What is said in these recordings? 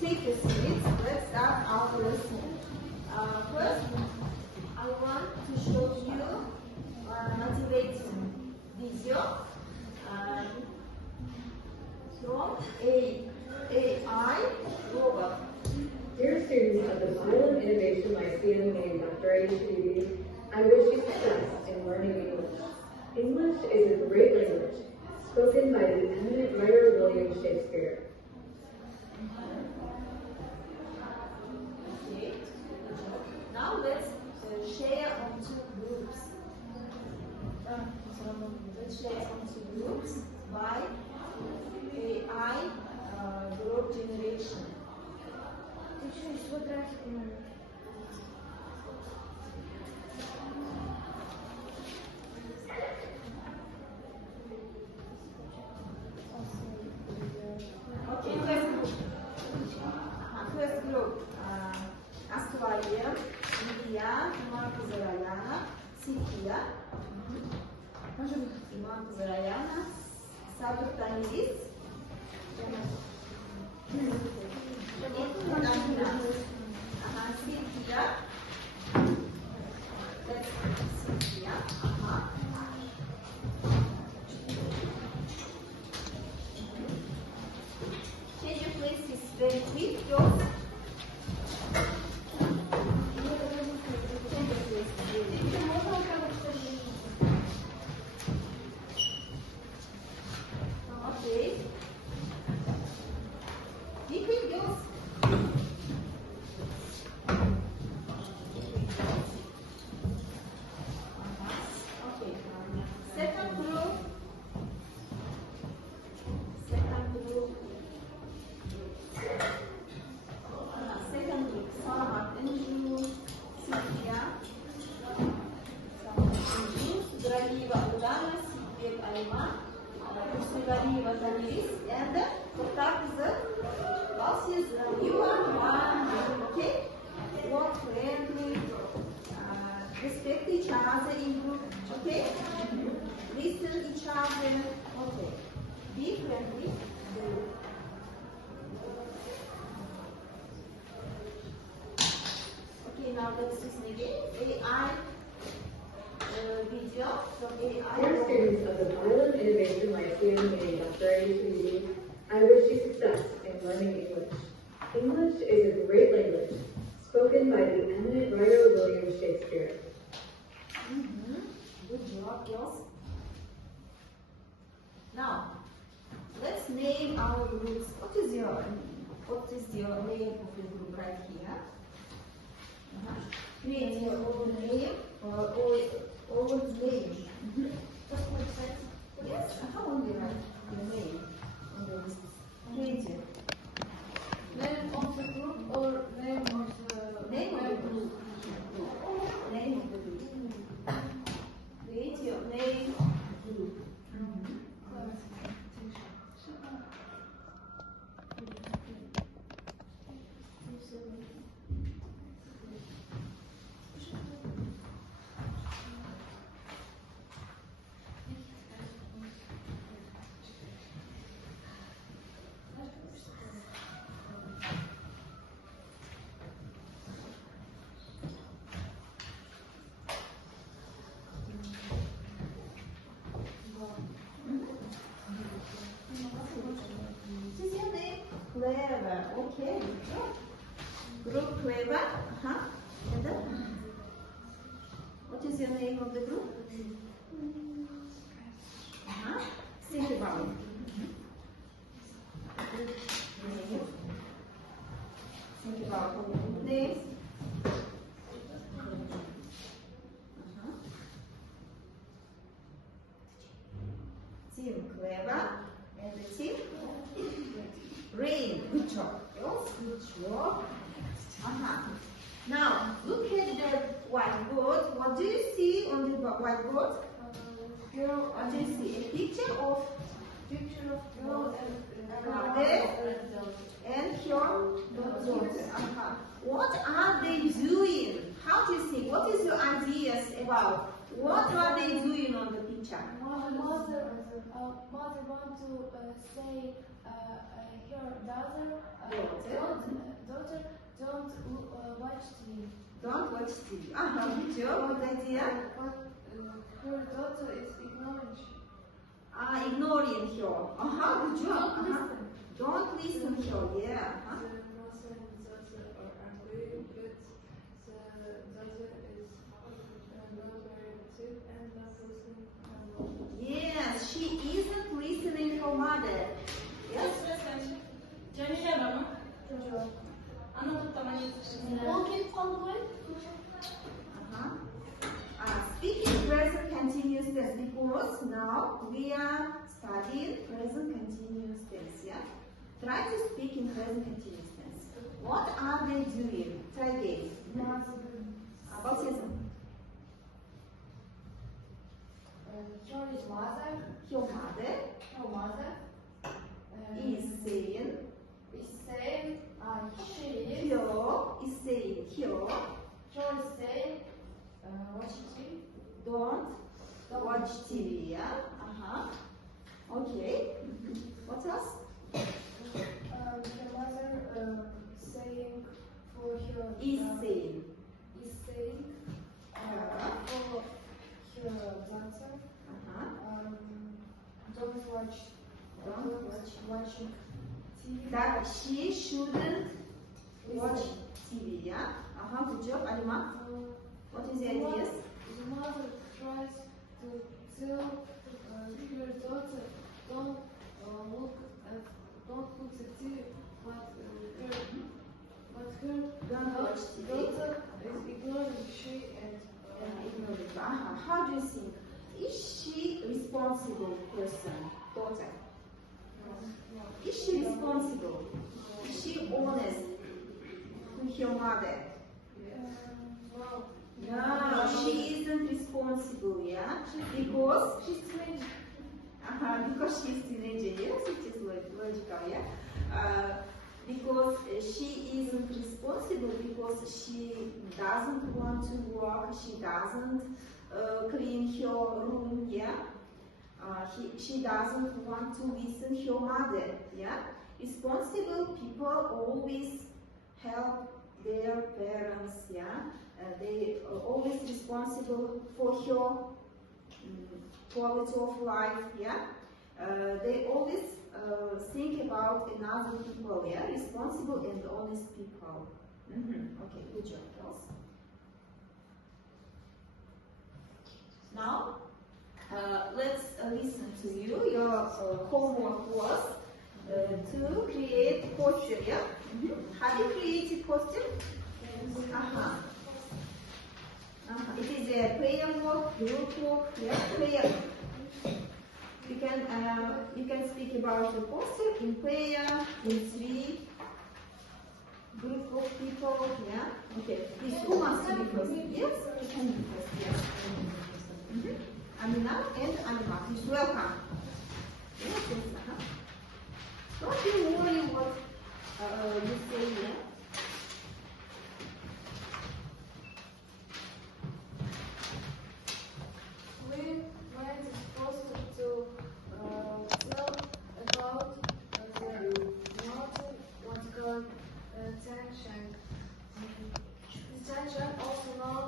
take a seat. Let's start our lesson. First, I want to show you a motivating video from AI robot. Dear students of the Bible Innovation Lyceum named Dr. Aisha, I wish you success in learning English. English is a great language, spoken by the eminent writer William Shakespeare. Okay. Now let's share on two groups. Let's share on two groups by AI group generation. Okay, first group. Astualia, India, Marco Zarayana, Sifia, Marco Zarayana, Saturtanis, Sifia, that's Sifia, Can you please spell with yours? Okay. Liquid girls. Okay. Second group. Second group. Salamat Andrew, Sylvia. Дорогие Удана, Сибирь Алима, Курсивалиева Танис, and Kurtak is you are one, okay? Work friendly, respect each other in group, okay? Listen each other, okay? Be friendly. Okay, now let's listen again. AI video from AI. Dear students of the Bible Innovation Lyceum named Dr. Aisha, I wish you success in learning English. English is a great language, spoken by the eminent writer William Shakespeare. Good job, girls. Now, let's name our groups. What is your name of the group right here? Create your own name or old name. Yes, how will you write your name on the list? Create it. Name of the group or name of the Name of the group. Name of the group. Create your name of the group. What is your name? Clever. Okay. Group Clever. And then, what is your name of the group? Think about it. Think about the names. Team Clever and the team Rain. Good job. Girls, good job. Now, look at the whiteboard. What do you see on the whiteboard? What do you see? A picture of girl and your daughter. What are they doing? How do you see? What is your ideas about? What are they doing on the picture? Mother mother want to say her daughter don't watch TV. Don't watch TV. Good job. Good idea. But her daughter is ignoring. Ignoring her. Good job. Don't listen. Don't listen her. Yeah. The mother and daughter are angry, but the daughter is not very active and not listening. Yes, she isn't listening her mother. Yes. Cemile Hanım. Anladık tamam. Speaking present continuous tense because now we are studying present continuous tense. Yeah. Try to speak in present continuous tense. What are they doing? Try again. About season. Her is mother. Your mother Her mother is saying. is saying she is. Here is saying here. Her is saying watching TV. Don't watch TV. Yeah. Okay. What else? The mother saying for her Is saying. is saying for her daughter don't watching TV. That she shouldn't watch TV. Yeah. Good job, Alima. What is the idea? The mother tries to tell her daughter don't look at TV, but her Don't watch TV. daughter is ignoring she and Ignore it. How do you think? Is she responsible person, daughter? Is she responsible? Is she honest to her mother? no. No, she isn't responsible, yeah? Because She's crazy. because she's teenager, yes, it is logical, yeah? Because she isn't responsible because she doesn't want to work, she doesn't clean her room, yeah? She doesn't want to listen her mother, yeah? Responsible people always help their parents, yeah? They are always responsible for her quality of life, yeah? They always think about another people, yeah? Responsible and honest people. Okay, good job, girls. Now, let's listen to you. Your homework was to create posture, yeah? Have you created posture? It is a prayer work, group work, yeah, prayer. You can speak about the posture in prayer, in three group of people, yeah. Okay, please, who wants to be first? Yes, you can be first, yes. Amina and Anima, please welcome. Yes, yes, Don't you worry what you say here. We went supposed to tell about the mountain what's called Tangshan. Tangshan, also known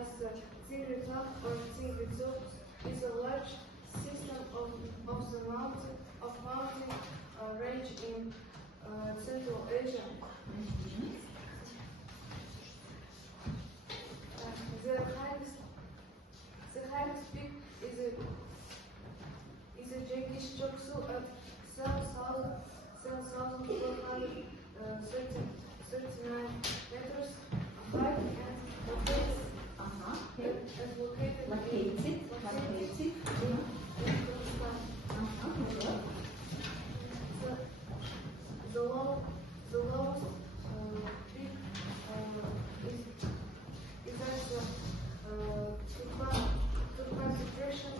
as the Tigritok or Tigritok, is a large system of the mountain range in Central Asia. The highest peak is a Jagishchoksu at 7,439 meters high and located Located. in Kyrgyzstan. The lowest peak is at Turkmen depression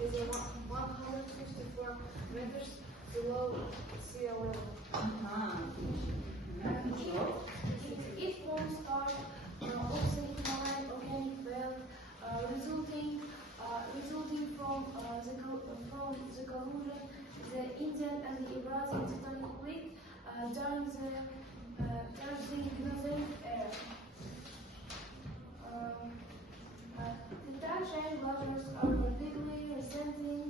is 154 meters below sea level. It forms part of the Himalayan organic belt, resulting the collusion, the Indian and the Eurasian tectonic plate during the Mesozoic era. The Tangshan lovers are particularly resenting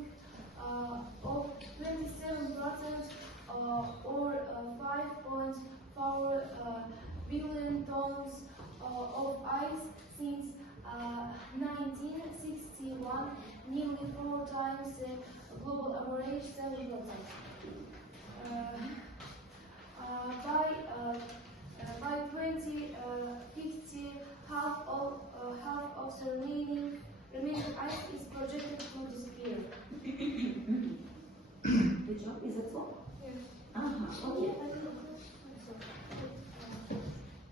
of 27% or 5.4 billion tons of ice since 1961, nearly 4 times the global average 7%. By 2050, half of the remaining ice is projected to disappear. Good job. Is it so? Yes. Okay.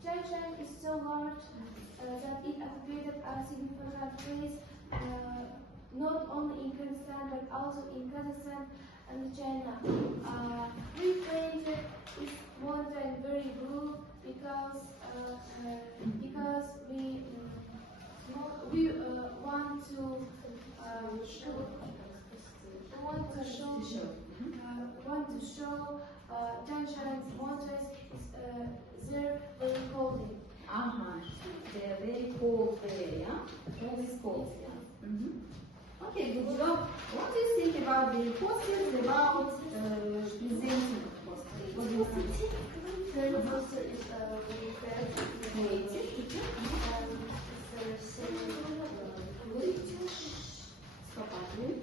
Tangshan is so large that it occupied a significant place not only in Kyrgyzstan but also in Kazakhstan and China. We paint this mountain very blue because we want to show Tangshan mountains they're very cold. They're very cold there, yeah? Always cold, yeah? Okay, good job. What do you think about the posters about presenting posters? What do you think? The poster is very fair. Creative. Stop arguing.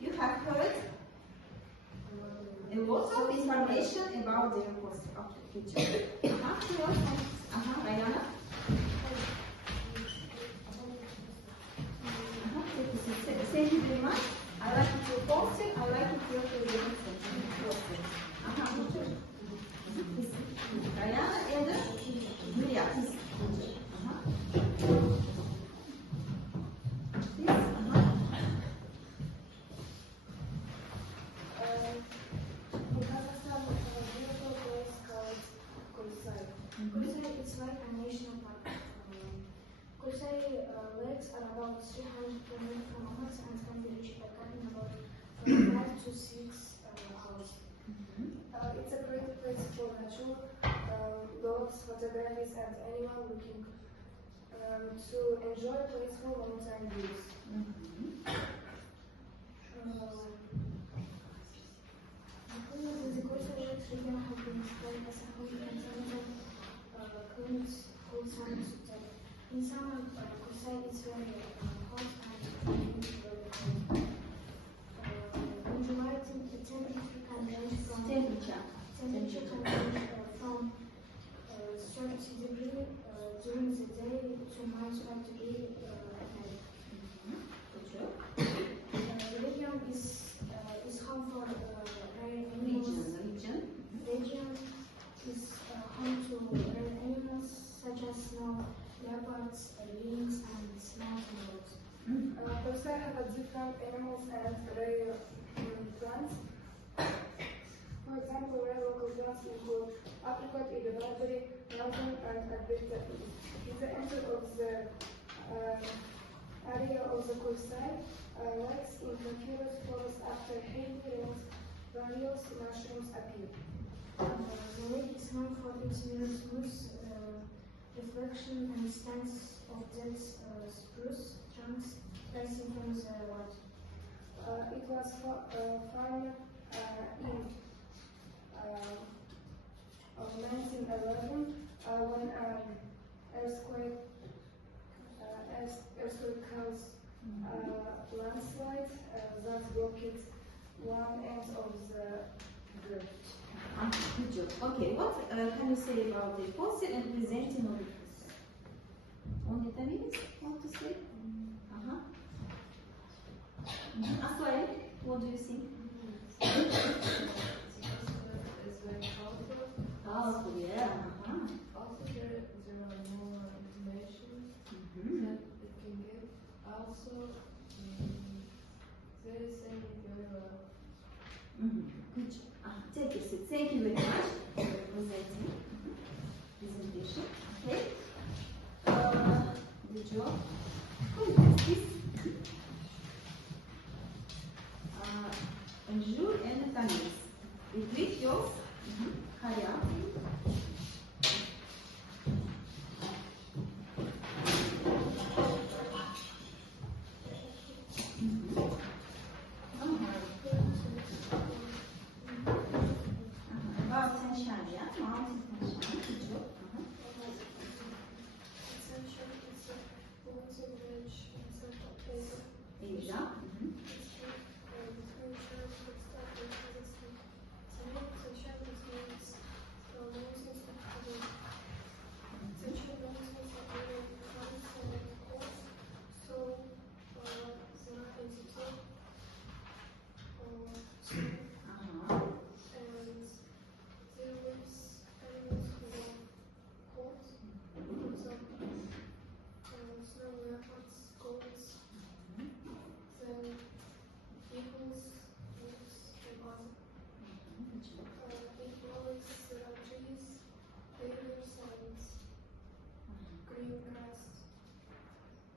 You have heard a lot of information about their poster of the future. Diana? Thank you very much. I like your poster. I like your presentation. Diana and Julia. Kursay is like a national park. Kursay lakes are about 300 km from Almaty and can be reached by cutting about 5 to 6 hours. It's a great place for nature, dogs, photographers, and anyone looking to enjoy peaceful mountain views. The Kursay Lakes region has been described as a holy and cool summer hotel. In summer, Kursay is very hot and very cold. In July, the temperature can range from 30 degrees during the day to -5 degrees at night. The region is home for rare animals. Region is home to rare animals such as snow leopards, lynx, and small animals. Kursay have different animals and rare plants. For example, rare local plants include apricot, elderberry, melon, and agriculture. In the center of the area of the Kursay lakes in continuous forest after heavy rains, various mushrooms appear. The lake is known for its near smooth reflection and stands of dead spruce trunks rising from the water. It was founded in 1911 when an earthquake caused landslide that blocked one end of the bridge. Good job. Okay, what can you say about the poster and presenting of the poster? Only 10 minutes? Want to say? Aswari, what do you think? It's very powerful. Powerful, yeah. Also, there are more information that it can give. Also, there is saying very well. Good job. Take a seat. Thank you very much for presentation. Okay. job. Fantastic. Jules and Tanis. Repeat yours. Hurry up. About Tanshan, yeah? Mountain Tanshan. Good job. Attention is a mountain range in Central Asia. Asia. Green grass.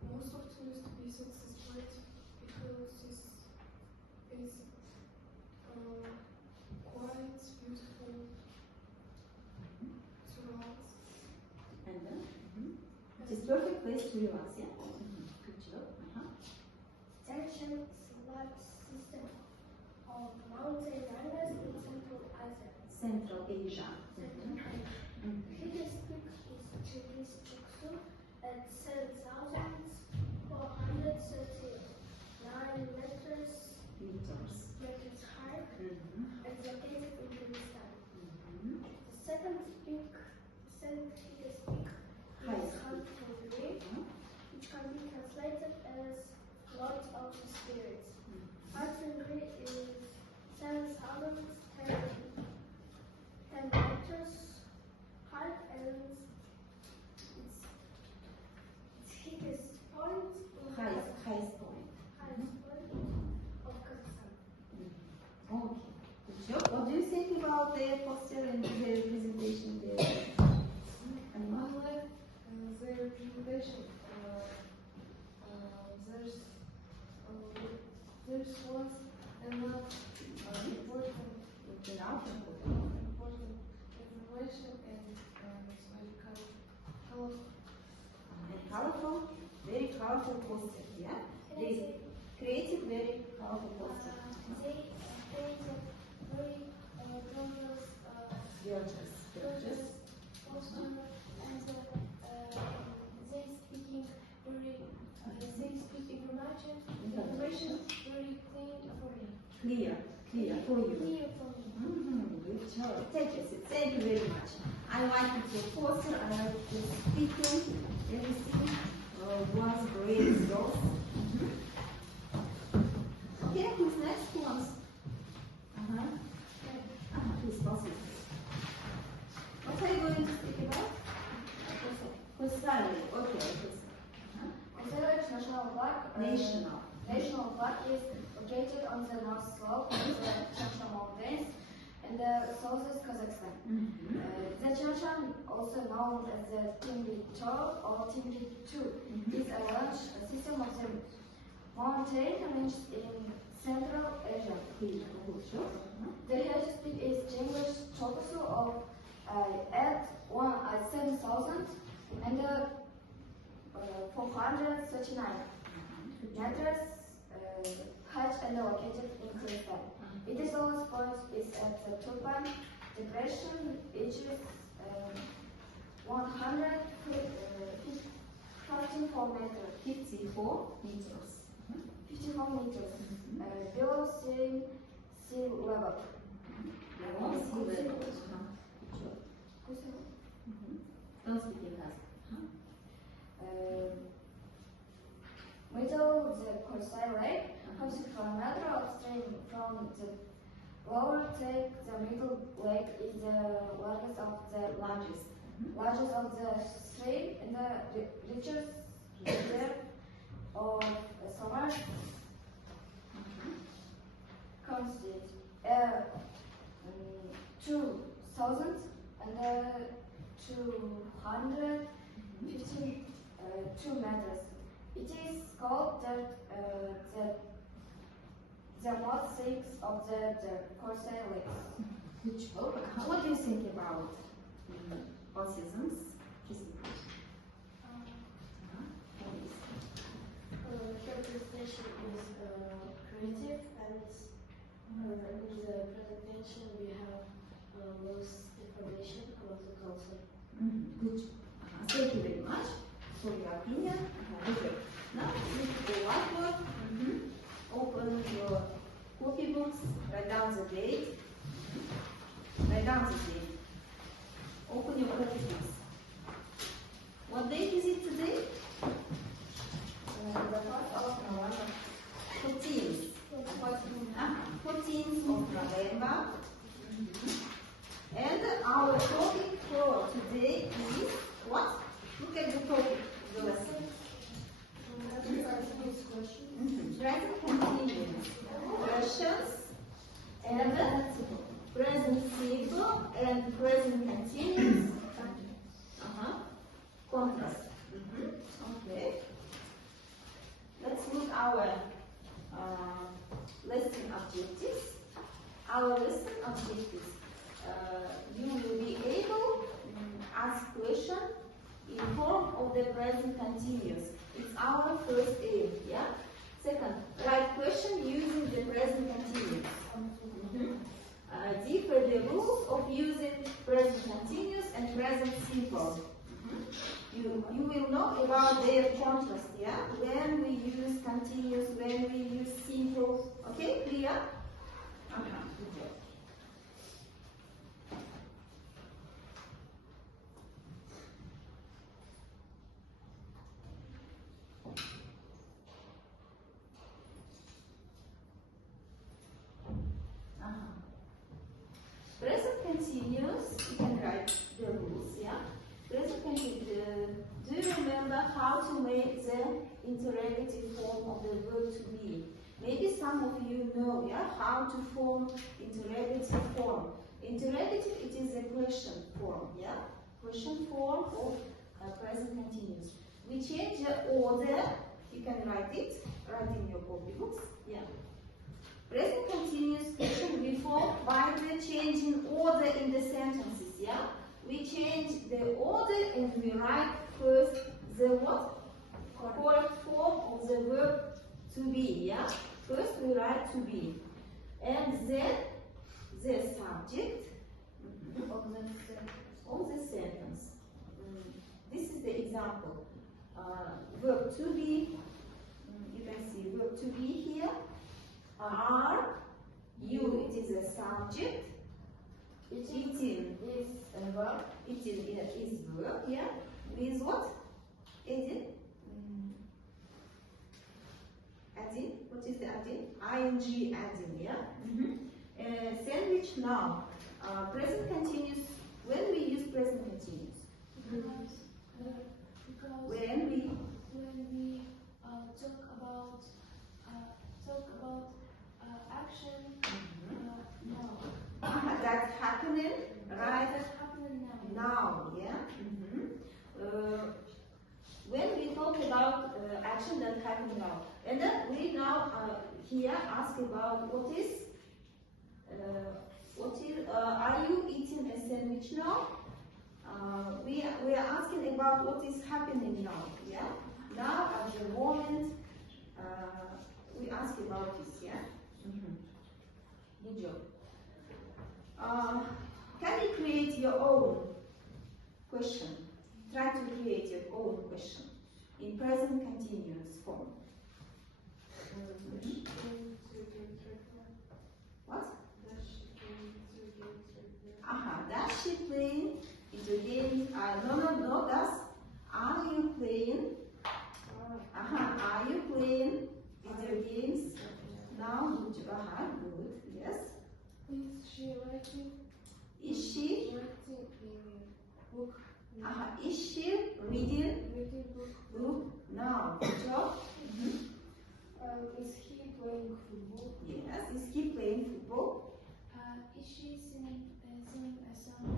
Most of tourist visits this place because it's quite beautiful to relax. And then? It's perfect place to relax, yeah? Good job. Section is a large system of mountain ranges in Central Asia. Central Asia. The biggest peak is Chigris Chuksu at 7,439 meters high. It's located in Kyrgyzstan. The second biggest peak is Khanfudli, which can be translated as Lord of the Spirits. Khanfudli is 7,010 meters high and its highest point Highest point. of Kazakhstan. Okay. Good job. What do you think about their poster and their presentation there? Unlike their presentation, there's one enough important information and it's very colorful. And colorful, very colorful poster, yeah? They created very colorful poster. They painted very gorgeous Gorgeous. poster and they speak information very clear for you. Clear for you. Clear for me. Good job. Thank you very much. I like your poster, I like the speaking, everything was great. Okay, who's next? Who wants? Please pass it. What are you going to speak about? Personality. Okay. Considered national park. National park is located on the north slope of the Chansha Mountains in the southeast Kazakhstan. The Chanshan, also known as the Tingri-Cho or Tingri-2, is a large system of the mountain ranges in Central Asia. The highest peak is Chinglish Chokusu at 7,000 and 439 meters height and located in Kyrgyzstan. Its lowest point is at the Turpan Depression, which is 154 meters. 54 meters. 54 meters below sea level. Don't speak in fast. Middle the Korsai Lake, 50 kilometers upstream from the lower take. The middle lake is the largest of the three and the richest reserve of summer constant 2,000 and 250 two methods. It is called the basics of the proselytes. Good job. What do you think about autisms? Her presentation is creative, and in the presentation we have most information about the concept. Good. Thank you very much for your opinion. Good job. Now, look at the whiteboard. Open your copybooks. Write down the date. Write down the date. Open your copybooks. What date is it today? The 1st of November. 14th. 14th of November. And our topic for today is what? Look at the topic of the lesson. Present continuous. Questions and present simple and present continuous. Contrast. Okay. Let's look our lesson objectives. Our lesson objectives. You will be able to ask question in form of the present continuous. It's our first aim, yeah? Second, write question using the present continuous. Differ the rules of using present continuous and present simple. You will know about their contrast, yeah? When we use continuous, when we use simple. Okay, clear? Good job. Present continuous, you can write the rules, yeah? Present continuous, do you remember how to make the interrogative form of the verb to be? Maybe some of you know, yeah, how to form interrogative form. Interrogative, it is a question form, yeah? Question form of present continuous. We change the order, you can write it, write in your copybooks, yeah? Present continuous question we form by the change in order in the sentences, yeah? We change the order and we write first the what? Correct form of the verb to be, yeah? First we write to be. And then the subject of the sentence. This is the example. Verb to be, you can see verb to be here. Are, you, it is a subject. Eating is a verb. Eating is verb, yeah. With what? Adding. Adding. What is the adding? Ing adding, yeah. Sandwich noun. Present continuous. When we use present continuous? Because When we talk about action now. That's happening right That's happening now. now, yeah. When we talk about action that happen now, and then we now here ask about what is are you eating a sandwich now? We are asking about what is happening now, yeah. Now at the moment we ask about this, yeah. Good job. Can you create your own question? Try to create your own question in present continuous form. What? Does she play video games? No, does. Are you playing? Are you playing video games? Now, good. Good, yes. Is she writing? Is she? Writing in book? Is she reading? Reading book? Book? No, good job. Is he playing football? Yes, is he playing football? Is she singing a song?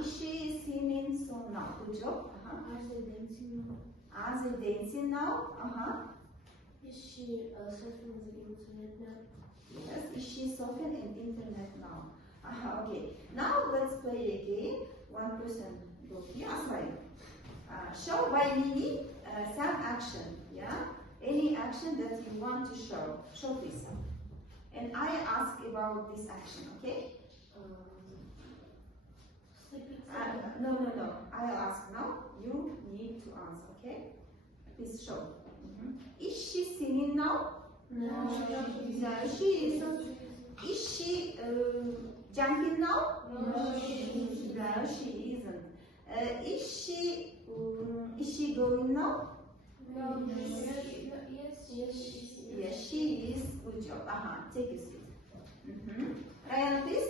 Is she singing song now? Good job. Are they dancing now? Are Are they dancing now? Is she surfing the internet now? Yes, is she surfing in internet now? Okay. Now let's play again. One person go here. Sorry. Show by Mini some action. Yeah. Any action that you want to show. Show this. And I ask about this action. Okay. Sleeping. No. I'll ask now. You need to answer. Okay. Please show. Is she singing now? No. She is. Is she jumping now? No, she isn't. Is she going now? No. Yes. Yes, she is. Good job. Take a seat. Ryan, please.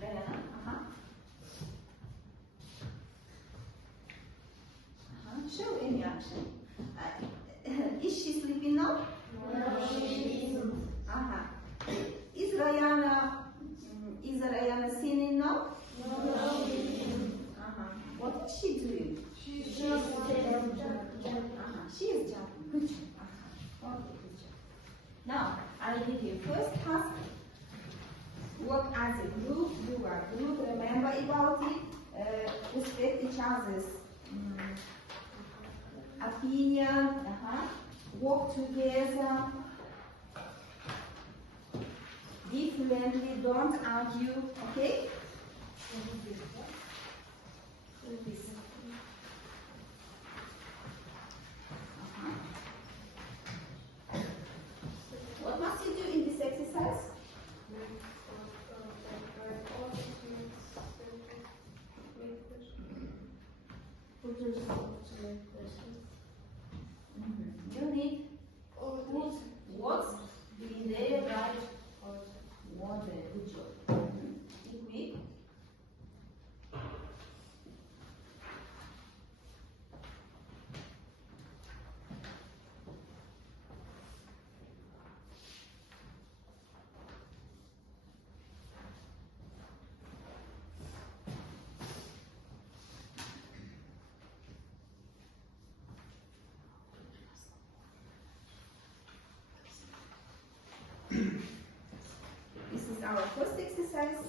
Ryan. Show any action. Is she sleeping now? No, she isn't. Is Rayana singing now? No, she isn't. What is she doing? She's just jumping. She is jumping. Good job. Okay, good job. Now, I'll give you first task. Work as a group. You are group. Remember about it. Respect each other's opinion. Work together. Be friendly. Don't argue. Okay? What must you do in this exercise? You need put words in the right order. Good job. Be quick. This is our first exercise.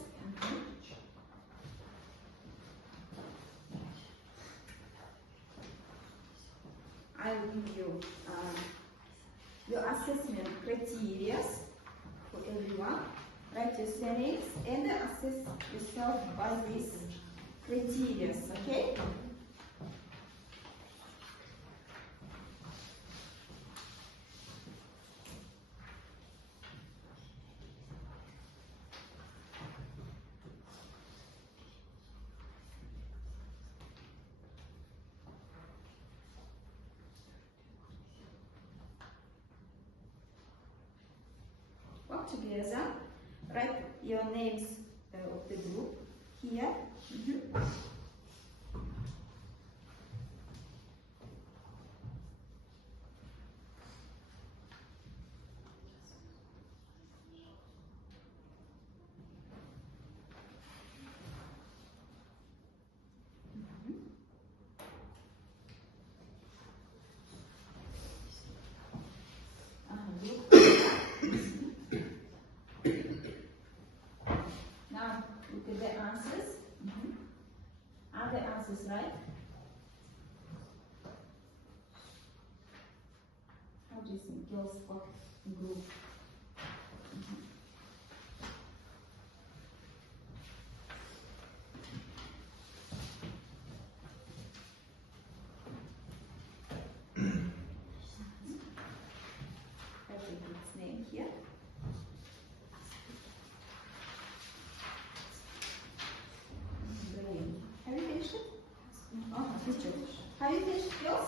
I will give you your assessment criteria for everyone. Write your settings and assess yourself by these criteria. Okay? Work together. Write your names of the group here. Now look at the answers. Are the answers right? How do you think girls work in group? Have the group's name here. Brilliant. Have you finished it? Good job. Have you finished yours?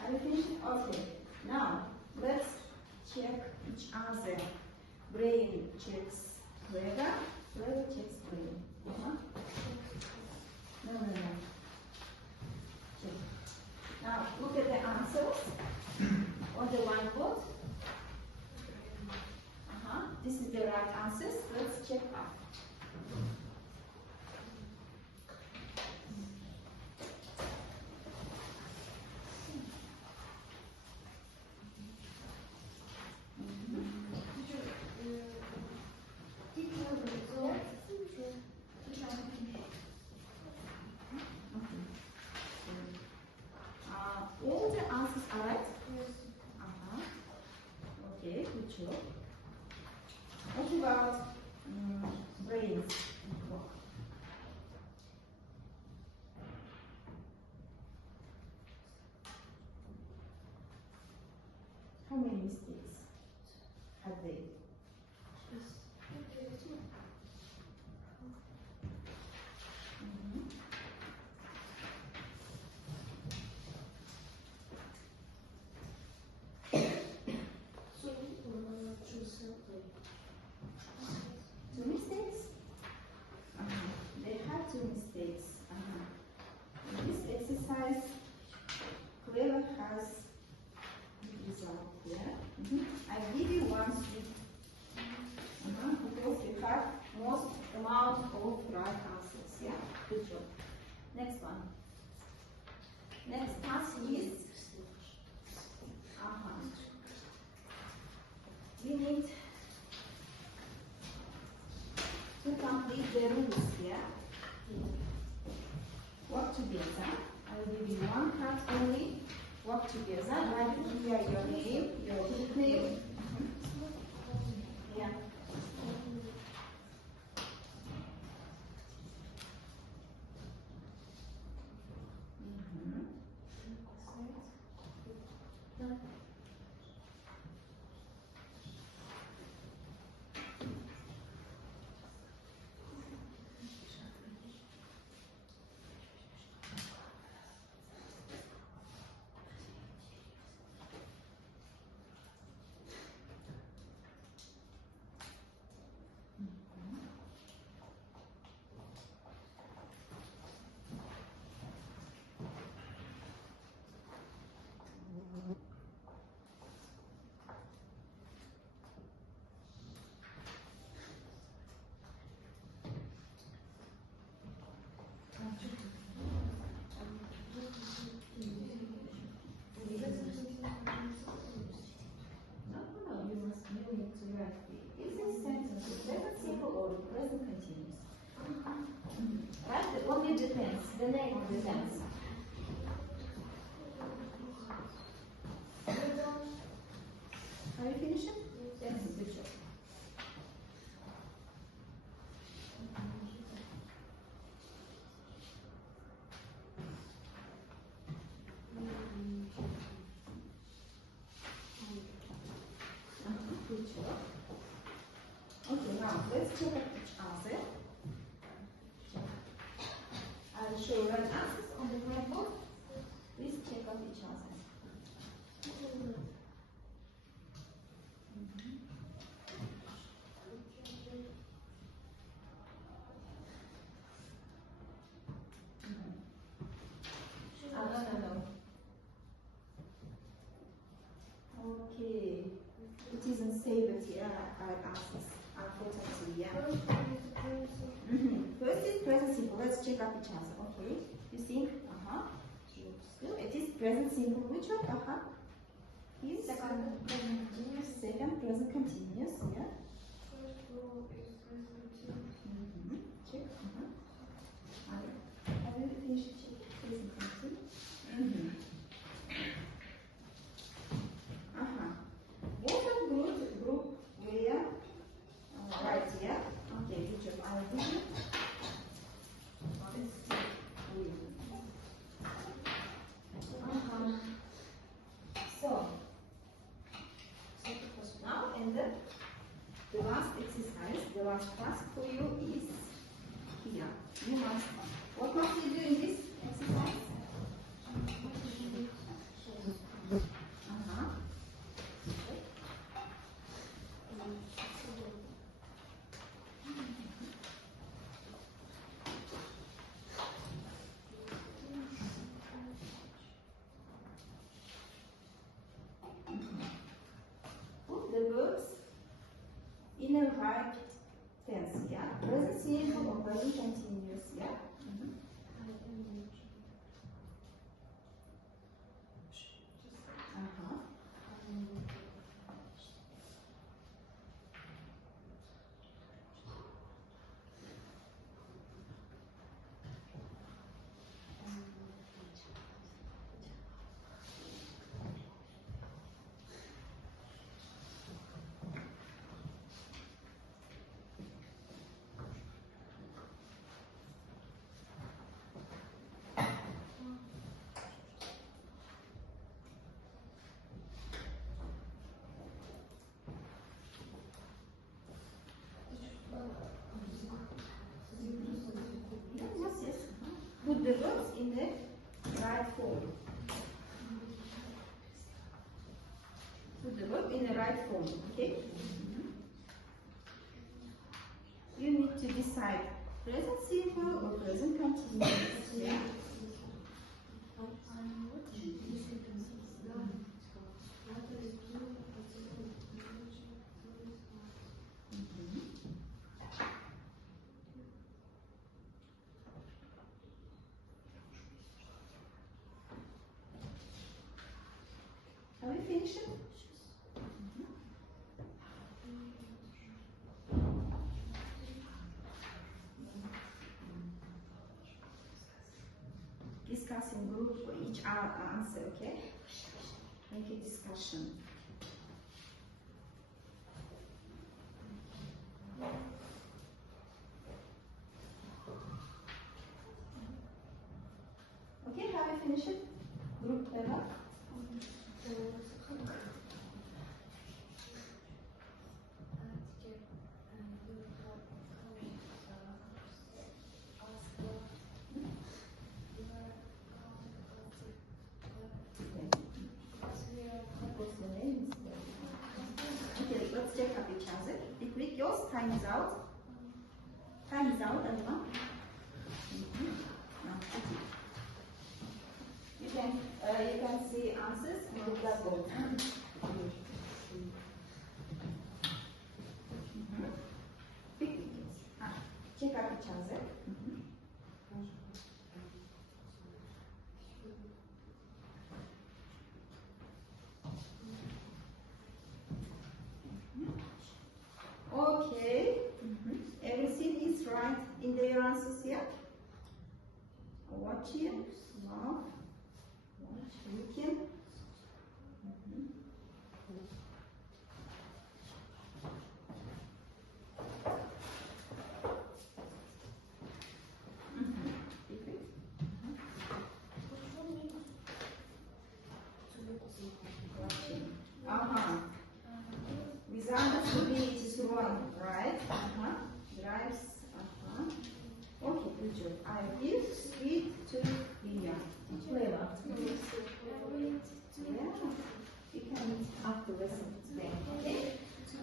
Have you finished it? Okay. Now, let's check each other. Brain checks Clever. Clever checks brain. No. Check. Now, look at the answers on the whiteboard. This is the right answers. Let's check out. Alright? Yes. Okay, good job. What about brains? How many mistakes have they? Mhm. So, choose simply. Two mistakes? They had two mistakes. In this exercise, Clever has the result here. I give you one sheet because you have most amount of right answers. Yeah, good job. Next one. Next task is we need to complete the rules here. Work together. I will give you one card only. Work together. Write here your name, your nickname. Yeah. No, you must know it to write it. Is this sentence present simple or present continuous? Right? The only the tense, the name of the tense. Are you finishing? Yes, good job. Good job. Okay, now let's check out each answer. I'll show you right answers on the whiteboard. Please check out each answer. No. Okay. It isn't saved here, right answers. Unfortunately, yeah. First is present simple. Let's check out each answer. Okay. You think? Still, it is present simple. Which one? Is Second, present continuous. second present continuous. Yeah. First row is present continuous. Check. Have you finished checking present continuous? Both of group were right here. Okay, good job. I will give you. So now and the last exercise, the last task for you is here. You must. What must you do in this exercise? Put the verbs in a right tense, yeah? Present simple or present continuous, yeah? in the right form, okay? You need to decide present simple or present continuous. Yeah? Have we finished it? Discussing group for each answer, okay? Make a discussion. Okay, have you finished it? Group level? Okay, let's check up each other. Be quick, yours. Time is out. Time is out, everyone. Now, you can see answers in the blackboard. Quick, check up each other. Okay. Everything is right in their answers here. Watch here. Wow. Watch. Looking. Without the it is wrong, right? Drives. Okay, good job. I give sweet to Leah. Layla. Yeah. You can after lesson today. Okay.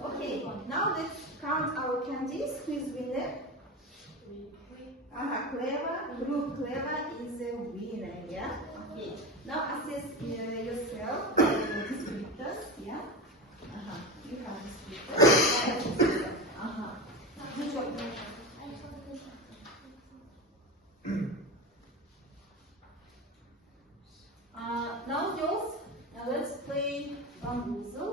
Okay. Now let's count our candies. Who is winner? Clever. Group Clever is a winner. Yeah. Okay. Now assess yourself. Scripters. Yeah. You have the scripters. Good job. Now, girls, let's play bamboozle.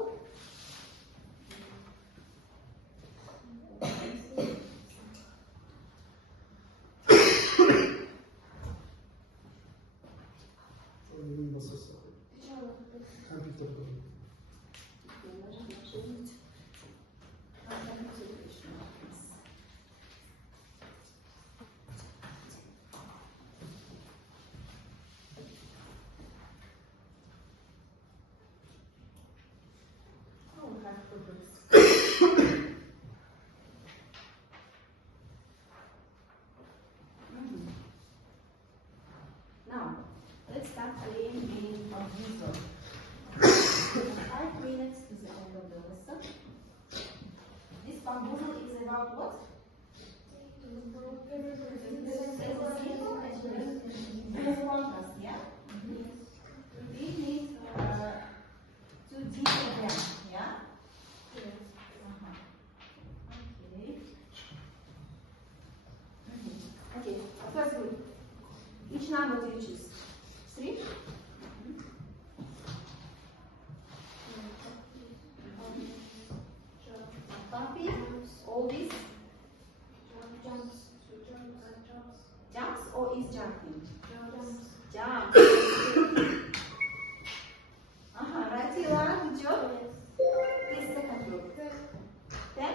Oyunun masası. Kompüterde. Now, let's start playing game bamboozle. 5 minutes to the end of the lesson. This bamboozle is about what? Contrast, yeah? We need to deal them, yeah? Okay. Okay, first group. Which number do you choose? 3? Puppy? All these? Jumps or is jumping? Jumps. Right, Ilana, good job. Please, second group. 10?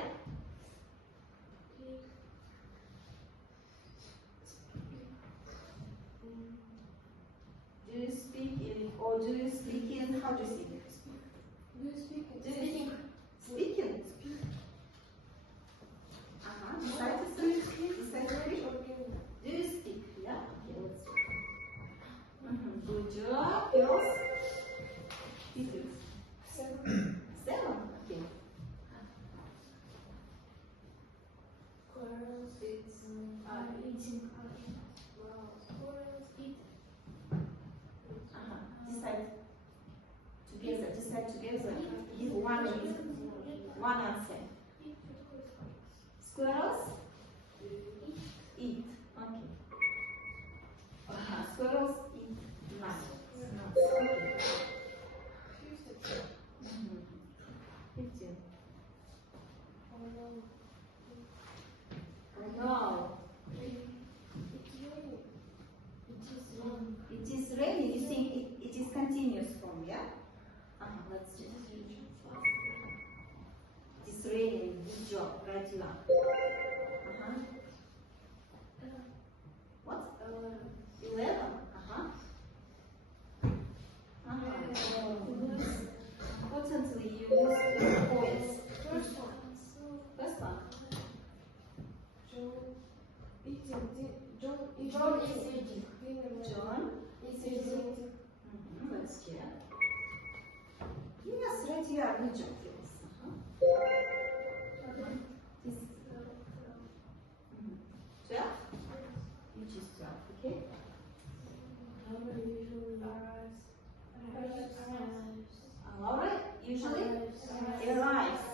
Do you speak in, or do you speak in, how do you speak? Do you speak in? Speaking. Decide to speak. Decide to speak. Do you speak? Yeah? Okay, let's see. Good job, girls. 7. Give one reason. One answer. Squirrels? Eat. Okay. Squirrels eat nuts. Okay. 15. No. It is raining. You think it is continuous form, yeah? Let's see. It is raining. Good job. Right, you are. What? 11. Unfortunately, you missed the points. First one. John is eating. John. Let's check. Yes, right here. Good job, Phyllis. This. 12? Which is 12, okay? Laura usually arrives.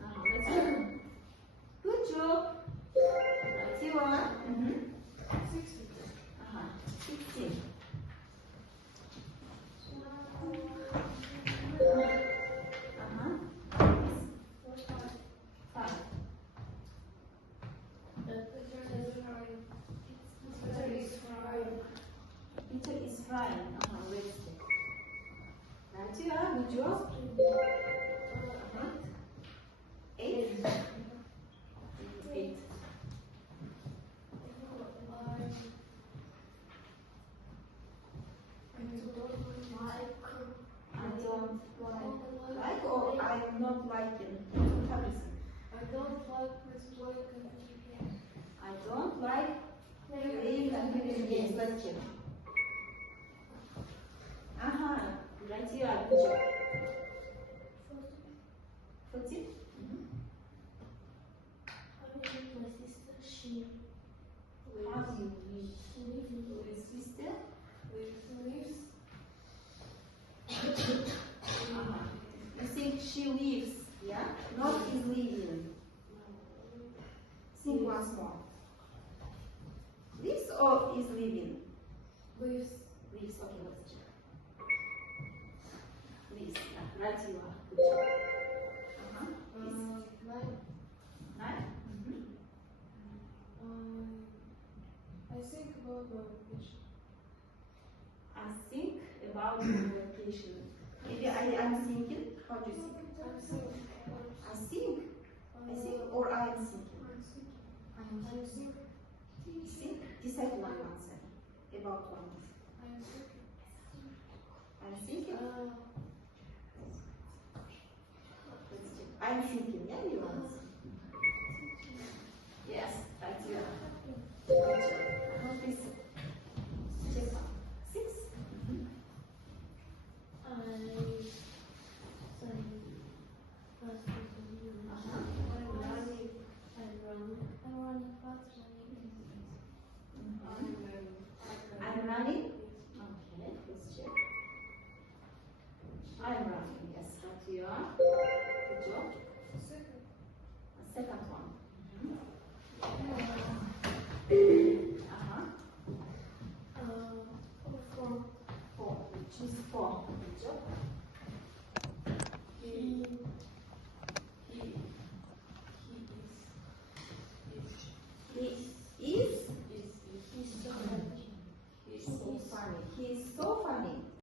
Let's go. Good job. Right, you are. 16. Five. Peter is frying. Let's see. Right, you are. Good job. 8. 8. I don't like or I'm not liking. What is it? I don't like computer games. I don't like playing computer games. Let's check. Right here. Good job. 14. My sister, she How do you live with sister? Lives. You think she lives, yeah? Not is living. Think once more. Lives or is living? Lives. Lives, okay, let's check. Lives, yeah, right you are. Good job. Nine. 9? I think about my vacation. I think about the vacation. Maybe I'm thinking. How do you think? I think, or I am thinking. Think. Decide one answer. About one. I'm thinking. Let's check. I'm thinking.